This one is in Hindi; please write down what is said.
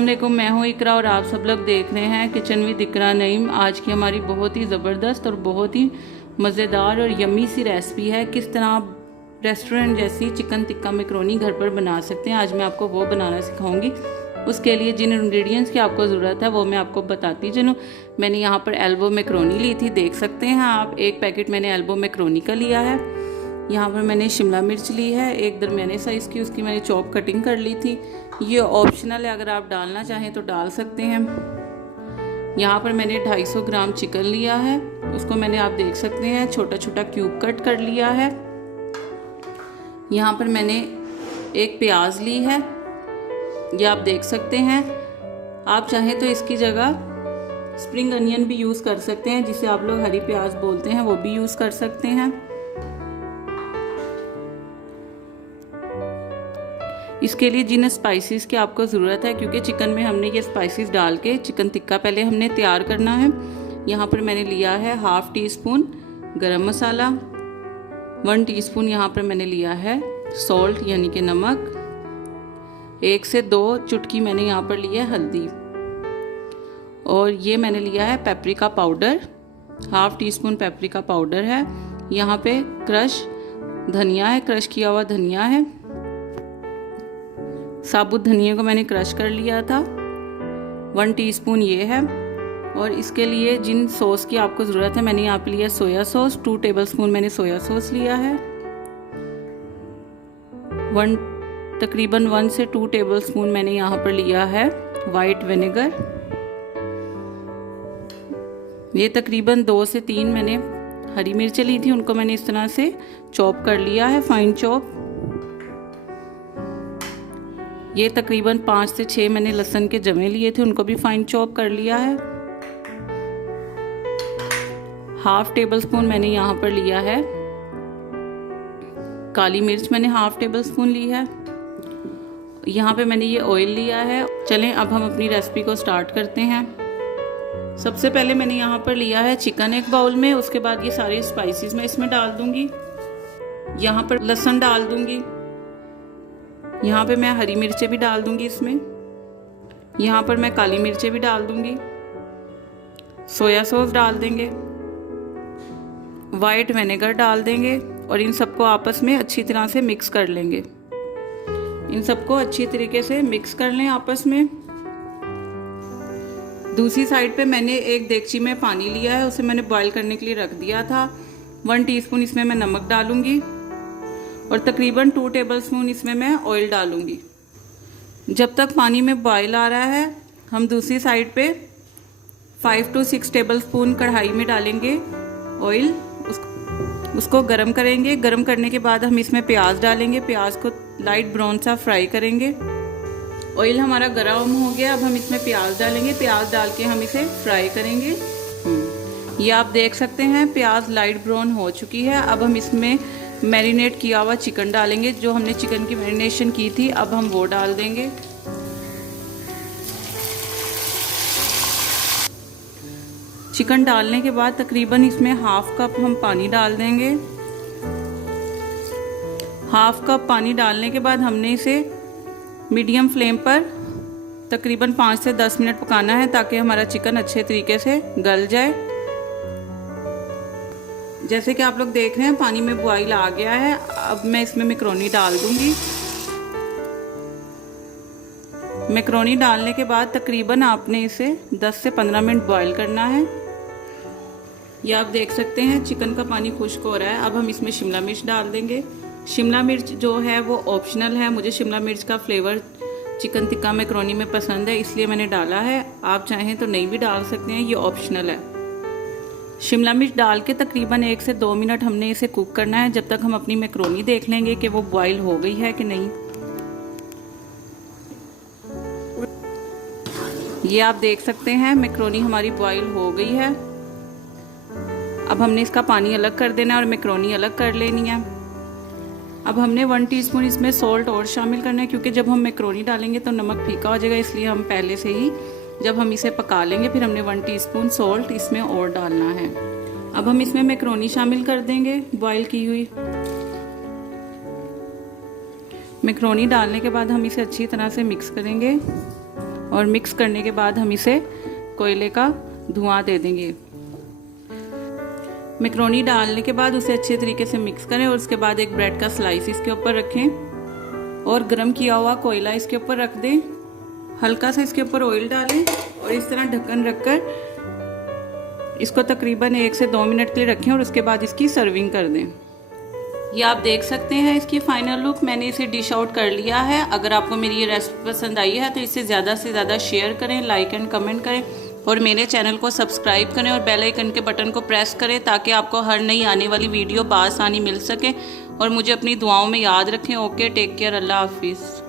अस्सलाम वालेकुम, मैं हूँ इकरा और आप सब लोग देख रहे हैं किचन विद इकरा नईम। आज की हमारी बहुत ही ज़बरदस्त और बहुत ही मज़ेदार और यम्मी सी रेसिपी है। किस तरह आप रेस्टोरेंट जैसी चिकन टिक्का मैकरोनी घर पर बना सकते हैं, आज मैं आपको वो बनाना सिखाऊंगी। उसके लिए जिन इंग्रेडिएंट्स की आपको ज़रूरत है वो मैं आपको बताती चलूँ। मैंने यहाँ पर एल्बो मैकरोनी ली थी, देख सकते हैं आप। एक पैकेट मैंने एल्बो मैकरोनी का लिया है। यहाँ पर मैंने शिमला मिर्च ली है, एक दरमियाने साइज़ की, उसकी मैंने चॉप कटिंग कर ली थी। ये ऑप्शनल है, अगर आप डालना चाहें तो डाल सकते हैं। यहाँ पर मैंने 250 ग्राम चिकन लिया है, उसको मैंने आप देख सकते हैं छोटा छोटा क्यूब कट कर लिया है। यहाँ पर मैंने एक प्याज ली है, ये आप देख सकते हैं। आप चाहें तो इसकी जगह स्प्रिंग अनियन भी यूज़ कर सकते हैं, जिसे आप लोग हरी प्याज बोलते हैं, वो भी यूज़ कर सकते हैं। इसके लिए जिन स्पाइसेस की आपको ज़रूरत है, क्योंकि चिकन में हमने ये स्पाइसेस डाल के चिकन टिक्का पहले हमने तैयार करना है। यहाँ पर मैंने लिया है 1/2 टीस्पून गरम मसाला, 1 टीस्पून यहाँ पर मैंने लिया है सॉल्ट यानी कि नमक, 1 से 2 चुटकी मैंने यहाँ पर लिया है हल्दी, और ये मैंने लिया है paprika powder, 1/2 teaspoon paprika powder है। यहाँ पे क्रश धनिया है, क्रश किया हुआ धनिया है, साबुत धनिया को मैंने क्रश कर लिया था, 1 टीस्पून ये है। और इसके लिए जिन सॉस की आपको ज़रूरत है, मैंने यहाँ पे लिया सोया सॉस, 2 टेबलस्पून मैंने सोया सॉस लिया है, तकरीबन 1 से 2 टेबलस्पून मैंने यहाँ पर लिया है वाइट विनेगर। ये तकरीबन 2 से 3 मैंने हरी मिर्चें ली थी, उनको मैंने इस तरह से चॉप कर लिया है, फाइन चॉप। ये तकरीबन 5 से 6 मैंने लहसुन के जमे लिए थे, उनको भी फाइन चॉप कर लिया है। 1/2 टेबलस्पून मैंने यहाँ पर लिया है काली मिर्च, मैंने 1/2 टेबलस्पून ली है। यहाँ पे मैंने ये ऑयल लिया है। चलें अब हम अपनी रेसिपी को स्टार्ट करते हैं। सबसे पहले मैंने यहाँ पर लिया है चिकन एक बाउल में, उसके बाद ये सारे स्पाइसेस मैं इसमें डाल दूंगी। यहाँ पर लहसुन डाल दूंगी, यहाँ पे मैं हरी मिर्चें भी डाल दूंगी इसमें, यहाँ पर मैं काली मिर्चें भी डाल दूंगी, सोया सॉस डाल देंगे, वाइट विनेगर डाल देंगे, और इन सबको आपस में अच्छी तरह से मिक्स कर लेंगे। इन सबको अच्छी तरीके से मिक्स कर लें आपस में। दूसरी साइड पे मैंने एक देगची में पानी लिया है, उसे मैंने बॉईल करने के लिए रख दिया था। 1 टीस्पून इसमें मैं नमक डालूंगी, और तकरीबन 2 टेबलस्पून इसमें मैं ऑयल डालूंगी। जब तक पानी में बॉयल आ रहा है, हम दूसरी साइड पे 5 से 6 टेबलस्पून कढ़ाई में डालेंगे ऑयल, उसको गरम करेंगे। गरम करने के बाद हम इसमें प्याज डालेंगे, प्याज को लाइट ब्राउन सा फ्राई करेंगे। ऑयल हमारा गरम हो गया, अब हम इसमें प्याज डालेंगे, प्याज डाल के हम इसे फ्राई करेंगे। ये आप देख सकते हैं प्याज लाइट ब्राउन हो चुकी है। अब हम इसमें मैरिनेट किया हुआ चिकन डालेंगे, जो हमने चिकन की मैरिनेशन की थी, अब हम वो डाल देंगे। चिकन डालने के बाद तकरीबन इसमें 1/2 कप हम पानी डाल देंगे। 1/2 कप पानी डालने के बाद हमने इसे मीडियम फ्लेम पर तकरीबन 5 से 10 मिनट पकाना है, ताकि हमारा चिकन अच्छे तरीके से गल जाए। जैसे कि आप लोग देख रहे हैं पानी में बॉईल आ गया है। अब मैं इसमें मैकरोनी डाल दूंगी। मैकरोनी डालने के बाद तकरीबन आपने इसे 10 से 15 मिनट बॉईल करना है। ये आप देख सकते हैं चिकन का पानी खुश्क हो रहा है। अब हम इसमें शिमला मिर्च डाल देंगे। शिमला मिर्च जो है वो ऑप्शनल है, मुझे शिमला मिर्च का फ्लेवर चिकन टिक्का मैकरोनी में पसंद है, इसलिए मैंने डाला है। आप चाहें तो नहीं भी डाल सकते हैं, ये ऑप्शनल है। शिमला मिर्च डाल के तकरीबन 1 से 2 मिनट हमने इसे कुक करना है, जब तक हम अपनी मैकरोनी देख लेंगे कि वो बॉईल हो गई है कि नहीं। ये आप देख सकते हैं मैकरोनी हमारी बॉईल हो गई है। अब हमने इसका पानी अलग कर देना है और मैकरोनी अलग कर लेनी है। अब हमने 1 टीस्पून इसमें सॉल्ट और शामिल करना है, क्योंकि जब हम मैकरोनी डालेंगे तो नमक फीका हो जाएगा, इसलिए हम पहले से ही जब हम इसे पका लेंगे फिर हमने 1 टीस्पून सॉल्ट इसमें और डालना है। अब हम इसमें मैकरोनी शामिल कर देंगे बॉईल की हुई। मैकरोनी डालने के बाद हम इसे अच्छी तरह से मिक्स करेंगे। और मिक्स करने के बाद हम इसे कोयले का धुआं दे देंगे। मैक्रोनी डालने के बाद उसे अच्छे तरीके से मिक्स करें और उसके बाद एक ब्रेड का स्लाइस इसके ऊपर रखें और गरम किया हुआ कोयला इसके ऊपर रख दें। हल्का सा इसके ऊपर ऑयल डालें और इस तरह ढक्कन रखकर इसको तकरीबन 1 से 2 मिनट के लिए रखें और उसके बाद इसकी सर्विंग कर दें। ये आप देख सकते हैं इसकी फाइनल लुक। मैंने इसे डिश आउट कर लिया है। अगर आपको मेरी ये रेसिपी पसंद आई है तो इसे ज़्यादा से ज़्यादा शेयर करें, लाइक एंड कमेंट करें और मेरे चैनल को सब्सक्राइब करें और बेल आइकन के बटन को प्रेस करें ताकि आपको हर नई आने वाली वीडियो बासानी मिल सके। और मुझे अपनी दुआओं में याद रखें। ओके, टेक केयर, अल्लाह हाफिज़।